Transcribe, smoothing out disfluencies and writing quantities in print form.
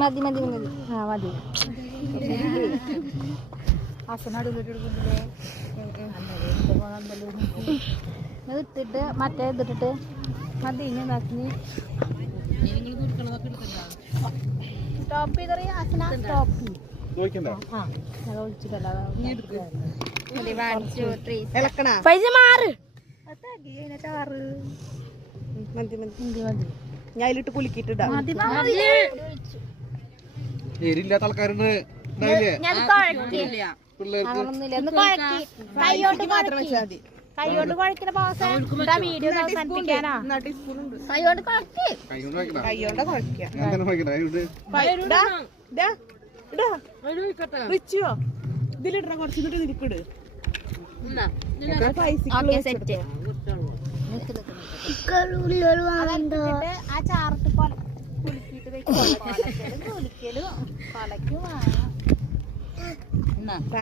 മതി മതി മതി ആ മതി ഇട്ടിട്ട് മറ്റേ ഇതിട്ടിട്ട് മതി ഇനി സ്റ്റോപ്പ് ചെയ്തറിയ സ്റ്റോപ്പ് പൈസ മാറ് ഞാൻ അതിലിട്ട് കുലുക്കിട്ടിടാ എരില്ലാത്ത ആൾക്കാരുണ്ട് കൈകൊണ്ട് കുഴക്കുന്ന ബോസ് വീഡിയോ അവസാനിപ്പിക്കാനാ കൈകൊണ്ട് റിച്ചുവോ ഇതിലിട കുറച്ചിട്ട് നിൽക്കിട് ആ ചാർട്ട് പോലെ കുലുക്കിട്ട് വെക്കും കൊലക്കലും കൊലക്കും